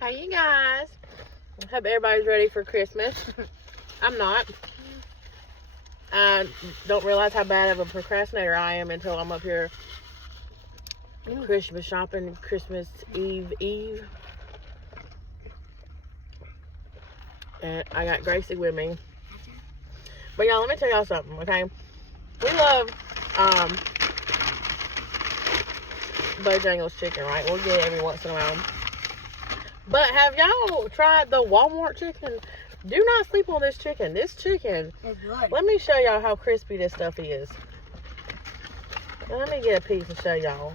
Hey, you guys. Hope everybody's ready for Christmas. I'm not. I don't realize how bad of a procrastinator I am until I'm up here Christmas shopping, Christmas Eve. And I got Gracie with me. But y'all, let me tell y'all something, okay? We love Bojangles chicken, right? We'll get it every once in a while. But have y'all tried the Walmart chicken? Do not sleep on this chicken. This chicken, It's good. let me show y'all how crispy this stuff is. Let me get a piece and show y'all.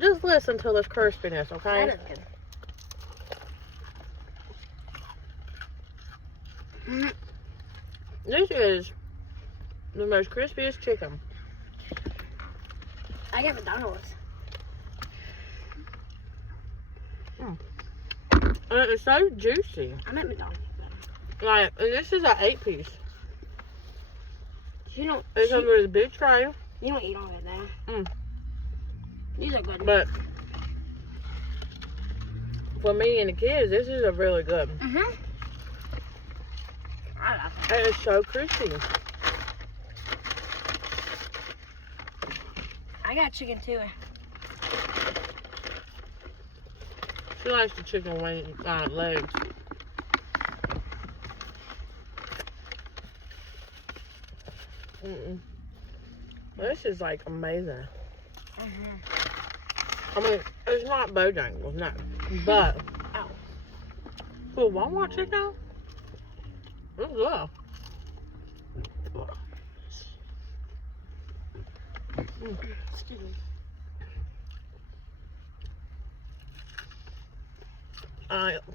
Just listen to this crispiness, okay? That is good. This is the most crispiest chicken. I got McDonald's. And it's so juicy. I'm at McDonald's. Like, and this is an 8-piece. You don't. It comes with a big tray. You don't eat all of it there. These are good. But for me and the kids, this is a really good. I like it. And it's so crispy. I got chicken too. She likes the chicken wing legs. This is like amazing. I mean, it's not Bojangles, no. But for Walmart chicken, it's good. Excuse me.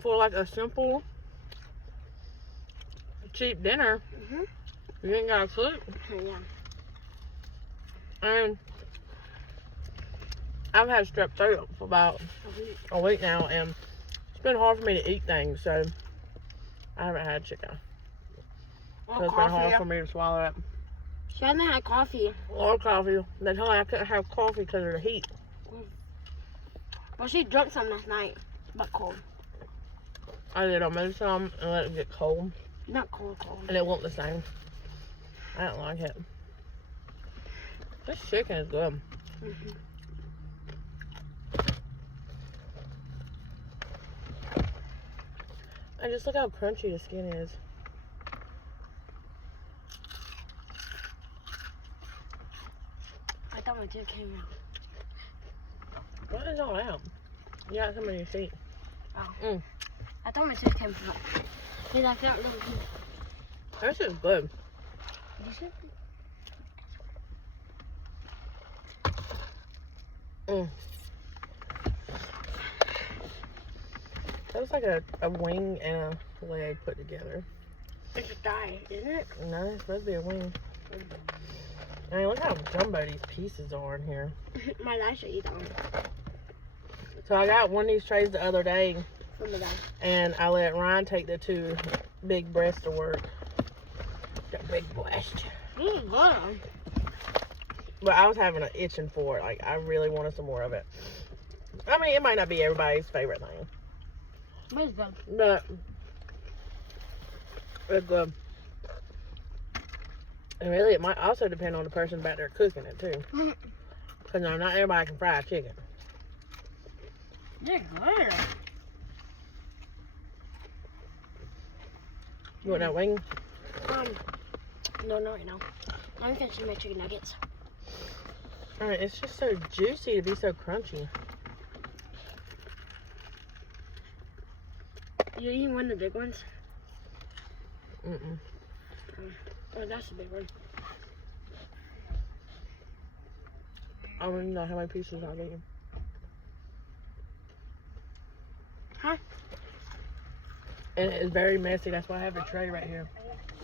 For like a simple, cheap dinner, you ain't gotta cook. Yeah. And I've had strep throat for about a week now, and it's been hard for me to eat things, so I haven't had chicken. So it's been hard for me to swallow it. She hasn't had coffee. Or coffee. They told me I couldn't have coffee because of the heat. Well, she drank some last night, but cold. I did. I made some and let it get cold. Not cold. And it wasn't the same. I don't like it. This chicken is good. And just look how crunchy the skin is. I thought my tooth came out. What is all that? You got some on your feet. Oh. I thought my tooth came out. Because I felt really good. This is good. You see? That was like a wing and a leg put together. It's a thigh, isn't it? No, it's supposed to be a wing. I mean, look how jumbo these pieces are in here. My dad should eat that one. So I got one of these trays the other day, From the dad. and I let Ryan take the 2 big breasts to work. The big breast. This is good. But I was having an itching for it. Like, I really wanted some more of it. I mean, it might not be everybody's favorite thing. But it's good. But it's good. And really, it might also depend on the person back there cooking it, too. Because no, not everybody can fry chicken. They're good. You want that wing? No, not right now. I'm finishing my chicken nuggets. Alright, it's just so juicy to be so crunchy. You eating one of the big ones? Mm-mm. Oh, that's the big one. I don't even know how many pieces I've eaten. Huh? And it's very messy. That's why I have a tray right here.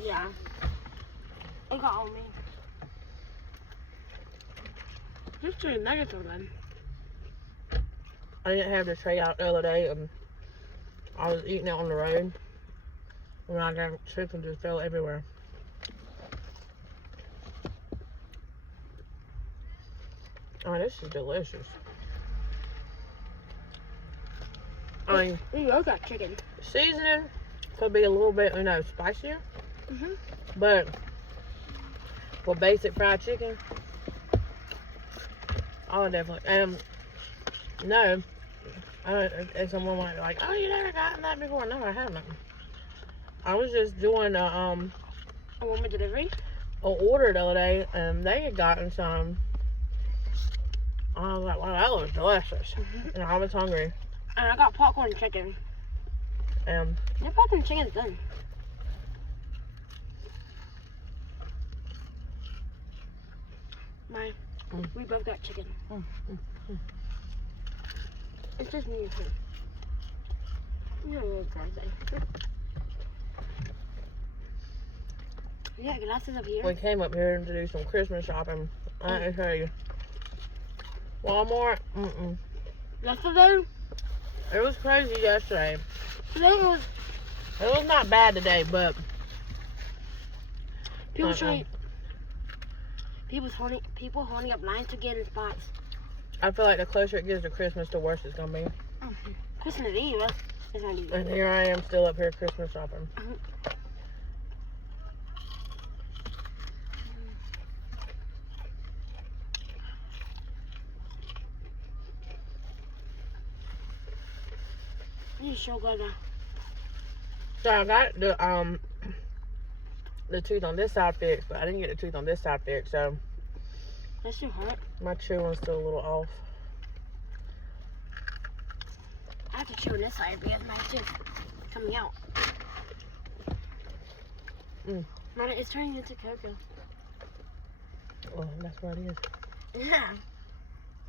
Yeah. It got all me. These chicken nuggets are good. I didn't have the tray out the other day, and I was eating it on the road. When I got chicken, just fell everywhere. Oh, this is delicious. I mean, We love that chicken. seasoning could be a little bit, spicier. But for basic fried chicken, oh, definitely. No, and someone might be like, oh, you never gotten that before. No, I haven't. I was just doing a woman delivery. An order the other day, and they had gotten some. I was like, wow, that looks delicious. And I was hungry. And I got popcorn chicken. And Their popcorn chicken's good. We both got chicken. It's just me and him. You're a little crazy. Yeah, glasses up here. we came up here to do some Christmas shopping. I can tell you. Walmart, Yesterday? It was crazy yesterday. Today was It was not bad today, but people holding up lines to get in spots. I feel like the closer it gets to Christmas, the worse it's gonna be. Christmas Eve is gonna be. And here I am still up here Christmas shopping. You're so good now. So I got the tooth on this side fixed, but I didn't get the tooth on this side fixed, so That should hurt. my chewing's still a little off. I have to chew on this side because my tooth coming out. Man, it's turning into cocoa. Well, that's what it is. Yeah.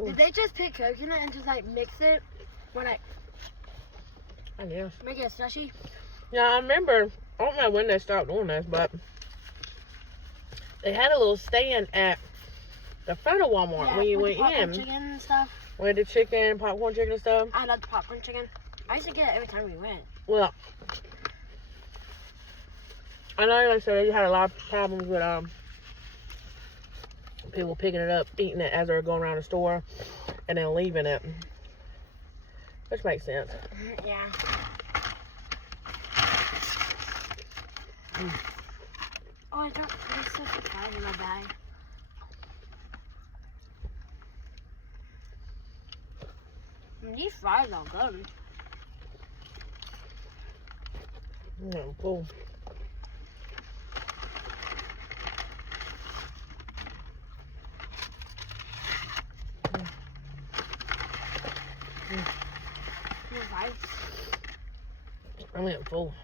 Did they just pick coconut and just like mix it? Or like I guess. make it a slushy? Yeah, I remember, I don't know when they stopped doing this, but they had a little stand at the front of Walmart when you with went the popcorn in. chicken and stuff. With the chicken, popcorn chicken and stuff. I love the popcorn chicken. I used to get it every time we went. Well, I know they said they had a lot of problems with people picking it up, eating it as they were going around the store, and then leaving it. Which makes sense. Yeah. Oh, I don't. There's such a fire in my bag. These fries are good. No, cool. These fries. I went full.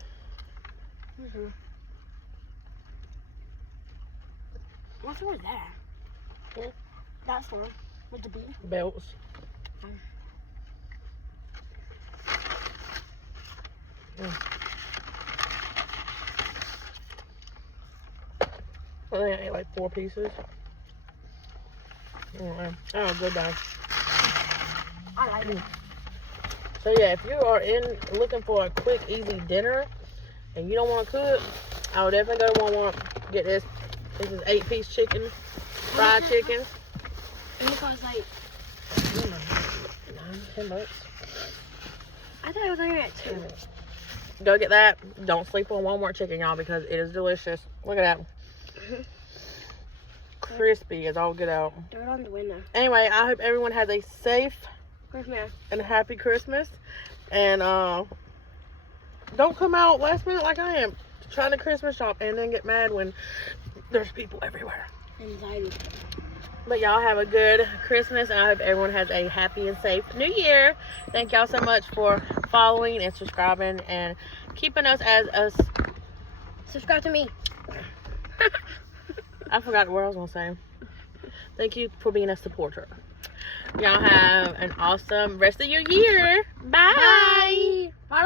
What's over there? Hmm? That's one with the bean. Belts. I think I ate like 4 pieces. Oh, good though. I like it. So yeah, if you are looking for a quick, easy dinner and you don't want to cook, I would definitely go to Walmart. Get this. This is 8-piece chicken, fried chicken. And it costs like, $9-10. I thought it was only at 2. Go get that. Don't sleep on Walmart chicken, y'all, because it is delicious. Look at that. Crispy as all get out. Throw it on the window. Anyway, I hope everyone has a safe Christmas. and happy Christmas. And don't come out last minute like I am, trying to Christmas shop and then get mad when there's people everywhere. Anxiety. But y'all have a good Christmas, and I hope everyone has a happy and safe New Year. Thank y'all so much for following and subscribing and keeping us as us. Subscribe to me. I forgot what I was gonna say. Thank you for being a supporter. Y'all have an awesome rest of your year. Bye. Bye.